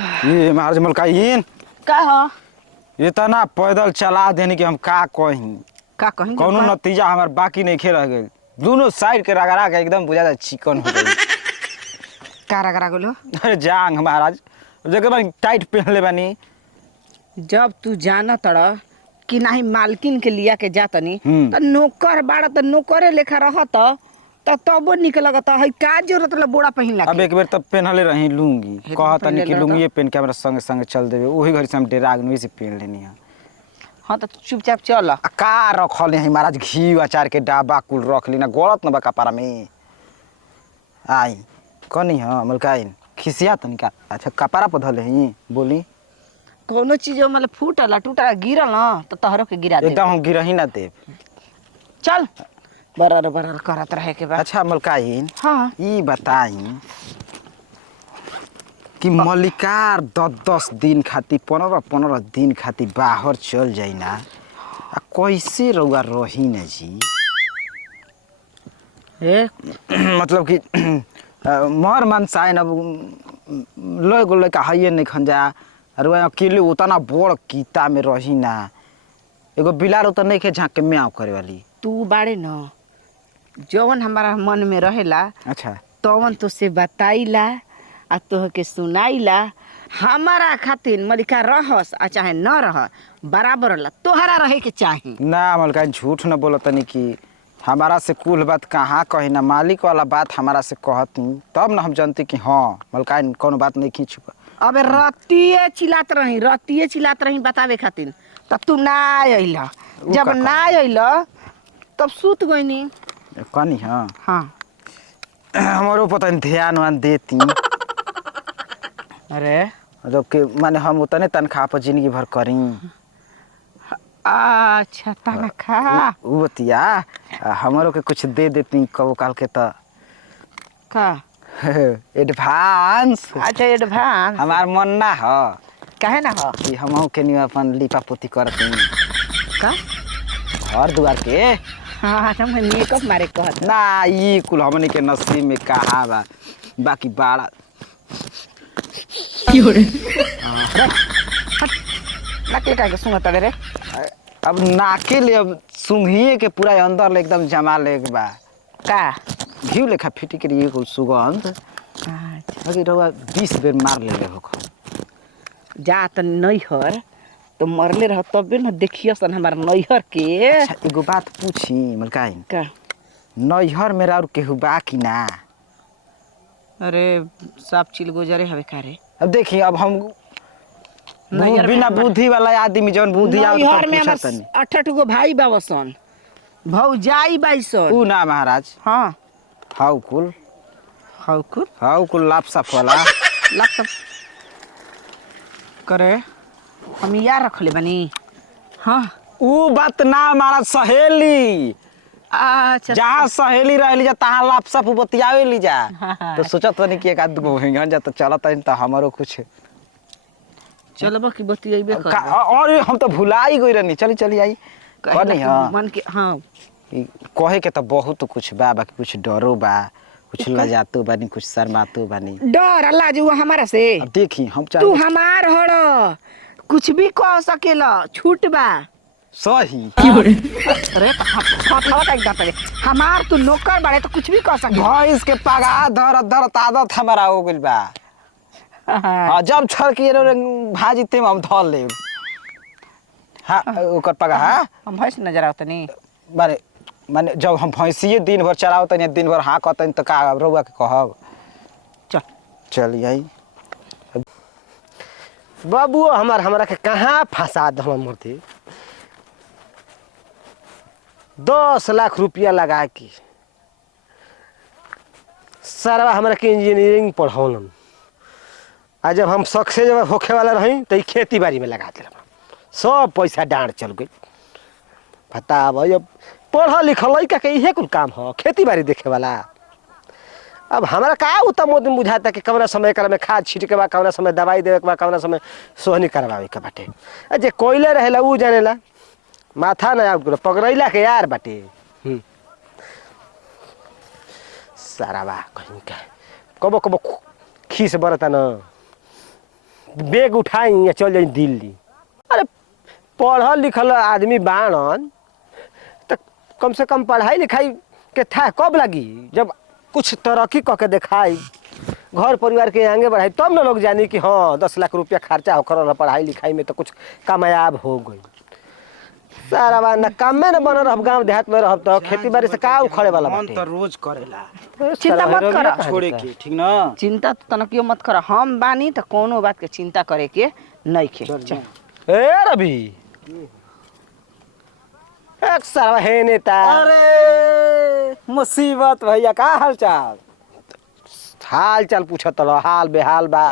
ये महाराज मलकाइन का हो? इतना पैदल चला देने की हम का कहीं का कहीं कौनो नतीजा हमार बाकी नहीं खे रह गई। दोनों साइड के रगड़ा के एकदम बुझा चिकन हो गई। का रगड़ा गेलो? अरे जांग महाराज जगह बानी टाइट पहन ले बानी। जब तू जाना तड़ कि नाही मालकिन के लिया के जातनी त नौकर बाड़ा त नौकरे लेखा रहत त तबो निक लगत है। का जरूरत ल बोड़ा पहिन ला अब एक बेर तब पहनले रही लूंगी हेतु कहता पहनले नहीं कि रह लूंगी तो। ये पहन के हमरा संगे संगे चल देवे वही घर से हम डेराग नहीं से पहन लेनी है। हाँ तो चुपचाप चल। आ का रखल है महाराज घी अचार के डाबा कुल रख ली ना गलत न बा कपारा में आई कनी हां मलकाइन खिसिया तनिका अच्छा कपारा पर धले ही बोली कोनो चीज मतलब फूटला टूटला गिरल ना तो तहरो के गिरा दे। एकदम हम गिरही ना देव। चल बराबर बराबर करत रहे के बाद। अच्छा मलकाइन हाँ ई बताई कि मल्लिकार 10-10 दिन खातिर 15-15 दिन खातिर बाहर चल जाई ना आ कैसे रउआ रही ना जी। ए मतलब कि मर मनसाय न लोग लड़का है नहीं खंजा अरे अकेले उतना बड़ कीता में रही ना एगो बिलार उतर नहीं खे झाँक के म्याव करे वाली। तू बाड़े न जवन हमारा मन में रहेला अच्छा तवन तो से बताइला आ तोह के सुनाइला। हमारा खातिर मलिका रहस आ चाहे न रह बराबर ला तोहरा रहे के चाही ना मलका झूठ न बोलत तनी कि हमारा से कुल बात कहाँ कही ना मालिक वाला बात हमारा से कहती तब न हम जानती कि हाँ मलका कोनो बात नहीं खींच। अबे रतिये चिल्लात रही बतावे खातिर तब तू ना अइला। जब ना अइला तब सूत गईनी कनी हाँ हाँ हमारो पता नहीं ध्यान वान देती अरे मतलब कि माने हम उतने तनख्वाह पर जिंदगी भर करी। अच्छा तनख्वाह उ बतिया हमारो के कुछ दे देती कबो काल के त का एडवांस। अच्छा एडवांस हमार मन ना ह काहे ना हो कि हम के नहीं अपन लिपा पोती करती का घर दुआर के। हाँ अच्छा मैं मेकअप मारे कहत ना ई कुल हमनी के नसीब में कहा बा बाकी बाड़ा नकली का सुनत रे। अब नाके ले अब सुंघिए के पूरा अंदर ले एकदम जमा ले के बा का घी लेखा फिटी के ये कुल सुगंध अभी रउआ 20 बेर मार ले हो जा त नैहर तो मरले रह तबे न देखियो सन हमार नैहर के। अच्छा एगो बात पूछी मलकाइन का नैहर मेरा और केहू बा कि ना। अरे सब चिल गुजरे हवे कारे अब देखी अब हम नैहर बिना में बुद्धि वाला आदमी जौन बुद्धि आवत नैहर तब में पूछत तनी। हमार 8 गो भाई बावसन भौजाई बाईसन। ऊ ना महाराज हाँ हाउ कुल हाउ कुल लाप साफ वाला लप सब करे हम यार रखले बनी। हाँ ऊ बात ना हमारा सहेली अच्छा जहाँ सहेली रहली जा तहाँ लाप साफ बतियावे ली जा हाँ। तो सोचत तनी कि एक आध गो हेंगन जा तो चलत तनी त हमरो कुछ चलबा की बतियाइबे कर और हम तो भुला ही गई रहनी चली चली आई कनी हां मन के। हाँ कहे के तो बहुत कुछ बा बाकी कुछ डरो बा कुछ लजातो बानी कुछ शर्मातो बानी। डर अल्लाह जो हमारा से अब देखी हम तू हमार हड़ कुछ भी कह सकेला छूट बा सही अरे हमार तू नौकर बाड़े तो कुछ भी कह सके। भैंस के पगा धर आदत हमारा हो गइल बा। हां जब छर के भाजी ते हम धर ले हां ओकर पगा हां हम भैंस नजर आवत नहीं माने जब हम भैंसिए दिन भर चरावत तनी दिन भर हाँ कहतनी त का रउआ के कहब। चल चल आई बाबू हमरा के कहाँ फंसा दम मूर्ति 10 लाख रुपया लगा के सारा हमरा के इंजीनियरिंग पढ़ौलन आ जब हम सक्सेस जब होखे वाला रही तो खेती बाड़ी में लगा दिल सब पैसा डांड चल गई। बताब अब पढ़ल लिखल लड़का के इहे कुल काम हो खेती बाड़ी देखे वाला। अब हमारा का उत्तम उद्यम बुझाता कि कवना समय एकरा में खाद छीटे के बा कवना समय दवाई देवे के बा कवना समय सोहनी करवावे के बाटे। जे कोयले रहेला ऊ जानेला माथा ना पगड़ैला के यार बाटे। सारा बा कहीं का कबो कबो खीस बरता न बैग उठाई या चल जाई दिल्ली। अरे पढ़ल लिखल आदमी बाणन तो कम से कम पढ़ाई लिखाई के था कब लगी, जब कुछ तरक्की क के दिखाई, घर परिवार के आगे बढ़ाई, तब न लोग जानी कि हाँ 10 लाख रुपया खर्चा होकर पढ़ाई लिखाई में तो कुछ कामयाब हो गई। सारा बात न काम में न बन रह गाँव देहात में रह तो खेती बाड़ी से का उखड़े वाला मन बाटे। तो रोज करेला चिंता मत कर, छोड़े के, ठीक ना। चिंता तो तनकियो मत कर, हम बानी तो कोनो बात के चिंता करे के नहीं खे। ए रवि एक सारा है नेता। अरे मुसीबत भैया, का हाल चाल? हाल चाल पूछत रह, हाल बेहाल बा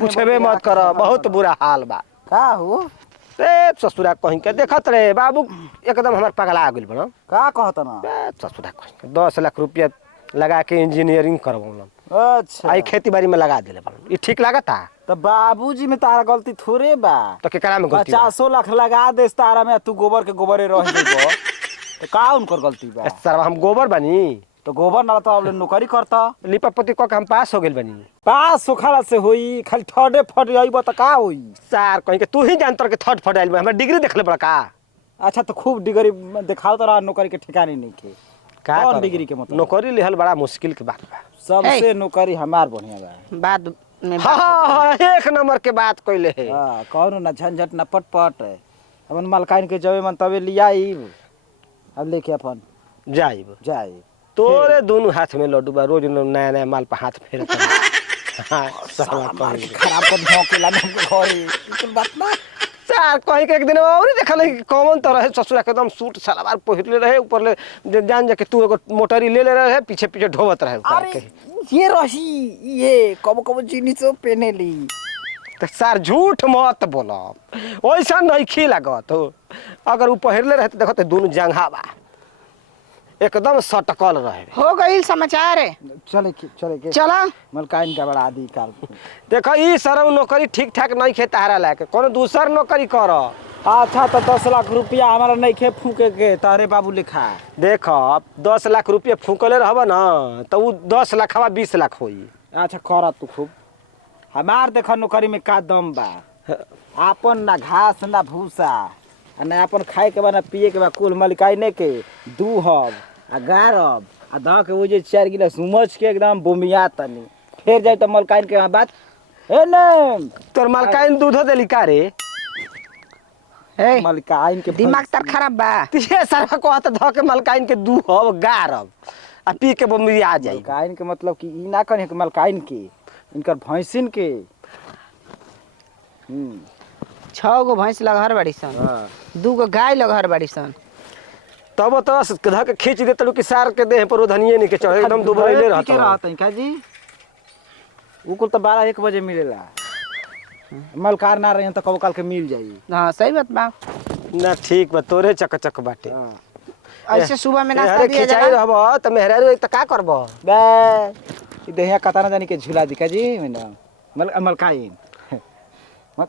पूछबे मत कर, बहुत बुरा हाल बा। का हो? ए ससुरा कहीं के देखत रहे बाबू एकदम हमार पगला गेल बनो। का कहत ना? ससुरा कहीं के 10 लाख रुपया लगा के इंजीनियरिंग करवलन, अच्छा आई खेती बाड़ी में लगा देले बनो। ई ठीक लागता? तो बाबूजी में तारा गलती थोड़े बा। तो केकरा में गलती बा? 50 लाख लगा देस तारा में, तू गोबर के गोबरे रह जइबो तो का उनकर गलती बा? सर हम गोबर बनी तो गोबर ना तो आपले नौकरी करता। लिपापोती क के हम पास हो गेल बनी। पास सुखाला से होई, खाली ठडे फट जाइबो तो का होई? सर कहीं के तू ही जानतर के थर्ड फट आइल बा, हमरा डिग्री देखले बड़ा का। अच्छा तो खूब डिग्री दिखाओ तो रहा, नौकरी के ठिकाने नहीं के। का कौन करब? डिग्री के मतलब? नौकरी लेहल बड़ा मुश्किल के बात बा। सबसे नौकरी हमार बढ़िया बा। बाद में हाँ एक नंबर के बात कइले है। हां कौनो ना झंझट ना पटपट। अपन मालकाइन के जवे मन तबे लियाई, अब लेके अपन जाइब जाई। तोरे दोनों हाथ में लड्डू बा, रोज नया नया माल पे हाथ फेरत हाँ साला कहीं के। खराब कर भौंकेला ना हमको घरे, इकुल बात ना। सर कहीं के एक दिन और देखल है कि कौन तरह है ससुरा के एकदम सूट सलवार पहिरले रहे, ऊपर ले जान जाके तू एगो मोटरी ले रहे, पीछे पीछे ढोवत रहे ऊपर अरे के। ये रही, ये कबो कबो जीनिस पहने ली। तो सर झूठ मत बोलो, वैसा नहीं खी लागत हो। अगर वो पहिरले रहे तो देखो दोनों जंघा बा एकदम सटकल रहे। हो गई समाचार है। चले के चला मलकाइन का बड़ा अधिकार। देखो ई सरव नौकरी ठीक ठाक नहीं खे तारा लाके, कोनो दूसर नौकरी कर। अच्छा तो 10 लाख रुपया हमारा नहीं खे फूके के, तारे बाबू लिखा। देखो 10 लाख रुपया फूकले रहब ना तो वो 10 लाखवा 20 लाख होई। अच्छा करा तू खूब। हमार देखा नौकरी में का दम बा। आपन ना घास ना भूसा आ ना अपन खाए के बा ना पिए के बा, कुल मलकाइने के दूहब आ गारब आ ध के वो जे 4 गिलास उमच के एकदम बोमिया तनी फिर जाए तो मलकाइन के बात ए ने तोर मालकाइन दूधो देली का रे? ए मलकाइन के दिमाग तर खराब बा। ये सारा कहत ध के मालकाइन के दूहब गारब आ पी के बम्बी आ जाई। मलकाइन के मतलब कि ई ना कहे कि मलकाइन के, इनकर भैंसिन के। 6 गो भैंस लगहर बाड़ी सन, हां 2 गो गाय लगहर बाड़ी सन। तब तो ध के खींच दे तड़ू कि सार के देह पर धनिये नहीं के चढ़े एकदम दुबरैले रहत। रहत का जी उ कुल तो 12-1 बजे मिलेला। मलकार ना रही तो कब काल के मिल जाई। हाँ सही बात बा। ना ठीक बा, तोरे चक बाटे। ऐसे सुबह में नाश्ता अरे दिया खिंचाई जाला। रहब त मेहरारू त का करब? बे ई देहिया कता ना जानी के झूला दिखा जी मैडम। मलकाइन मत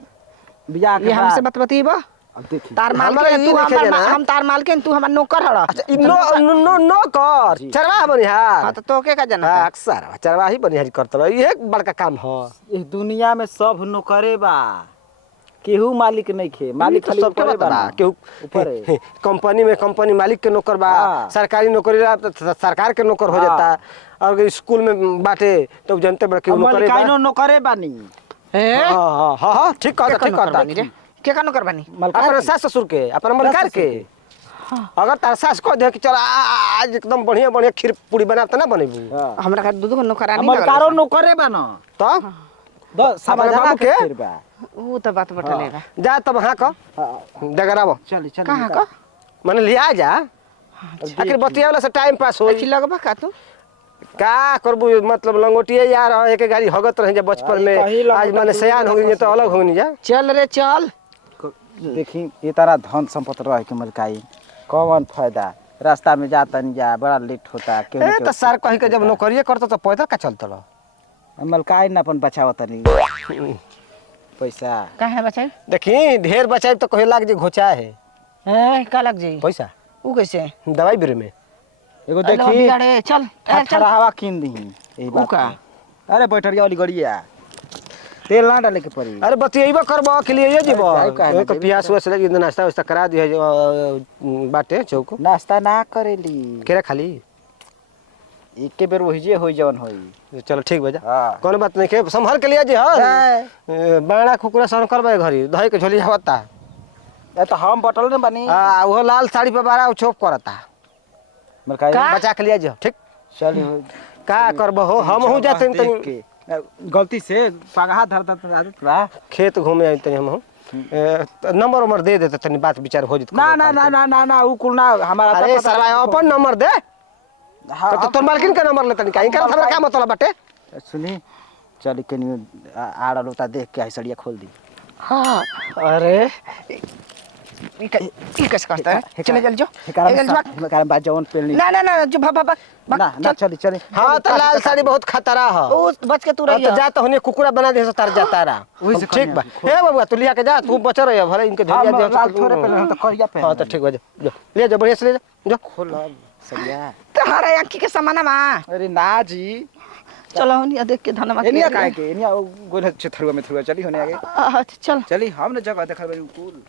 बिया के ये हमसे बाद- बात बतीबा। अब देखी तार हमरा मालकिन ई तू देखे हमर जना। हम तार मालकिन तू हमर नौकर हड़ा। अच्छा नो कर चरवा बनिहार। हाँ तो तोके का जाना? अक्सर चरवा ही बनिहारी करत रह, ये बड़का काम ह। इस दुनिया में सब नौकरे बा, केहू मालिक नहीं खे। मालिक खाली सबके ऊपरे बा बता ना। केहू ऊपरे कंपनी में कंपनी मालिक के नौकर बा, हाँ। सरकारी नौकरी रहा तो सरकार के नौकर हो हाँ। जाता। और अगर स्कूल में बाटे तो जनते बड़ा केहू नौकरे बा। मलकाइनो नौकरे बानी। ए हाँ ठीक कहता बानी रे, के का नौकर बानी? अपने सास ससुर के, अपने मलकार के। अगर तार सास कह दे कि चल आज एकदम बढ़िया बढ़िया खीर पूरी बनाता ना बनेबू हां हमरा का 2 गो नौकरानी मलकारो नौकरे बा ना। तो सब अपने हजार बाबू के के? फिर बा। वो तो बात बटले बा। जा तब हाँ का हां डगराबो चल चल कहाँ का? मने लिया जा, आखिर बतिया वाला से टाइम पास अच्छी होई। लगबा का तू? का करबू मतलब लंगोटिया यार एक गाड़ी हगत रह जा बचपन में, कहीं लंगोटा आज माने सयान हो गई तो अलग हो गई जा। चल रे चल। देखी ये तारा धन संपत्ति रह के मलकाई कौन फायदा? रास्ता में जाता नहीं जा, बड़ा लेट होता केहू ए तो सर कहीं के जब नौकरिए करता तो पैदल का चलता रह। मलकाई ना अपन बचावत नहीं पैसा। काहे बचाई? देखी ढेर बचाई तो कहे लाग जे घोचा है ए का लग जाई? पैसा ऊ कैसे? दवाई बिरे में। एगो अरे देखी बिगाड़े चल। ए, चल ठरा हवा कीन दी यही ऊ बात का? पे। अरे बैठरिया वाली गड़िया तेल ना डाले के पड़ी। अरे बतियेबा करबो के लिए ये जीबो जाए काहे ना, एक जेबे पियास हुआ से लगी नाश्ता वास्ता करा दिए बाटे चौको नाश्ता ना करेली, केरा खाली एके बेर वही जे होई जवन होई। चलो ठीक बजा हाँ। कोनो बात नहीं के संभाल के लिए जे हां बाड़ा कुकुरा सन करबे घरी दही के झोली आवता ए तो हम बटल ने बनी। आ वो लाल साड़ी पे बाड़ा चोप करता मरकाई का? बचा के लिए जे ठीक चली का करबो हो हम हूं जाते देख तनी के गलती से पगहा धरता तो आदत बा। खेत घूमे आई तनी हम नंबर उमर दे देते तनी बात विचार हो जित ना ना ना ना ना ना उ कुल ना हमारा अरे सरवा अपन नंबर दे तो तोर मालकिन का नंबर ले तनी काहे कर हमरा का मतलब बाटे सुनी चल के नहीं आड़ा लोटा देख के आई सड़िया खोल दी। हां अरे ई कैसे करता है? चले जल्दी जो एकरा बात जवन पेलनी ना ना ना जो भाग ना ना चली चली। हां तो लाल साड़ी बहुत खतरा है ओ बच के तू रही तो जा तो होने कुकुरा बना दे तार जाता रहा वही से ठीक बा हे बाबू तू लिया के जा तू बच रही भले इनके धैर्य दे लाल थोड़े पे तो करिया पे। हां तो ठीक बा जा ले जा बढ़िया से ले जा खोल सड़िया। तोहरा आंखी के समाना मा अरे ना जी चलो होनी देख के धन्यवाद एनिया काहे के एनिया गोल छथरुआ में थरुआ चली होने आगे चल चली हम ने जगह देखल कुल।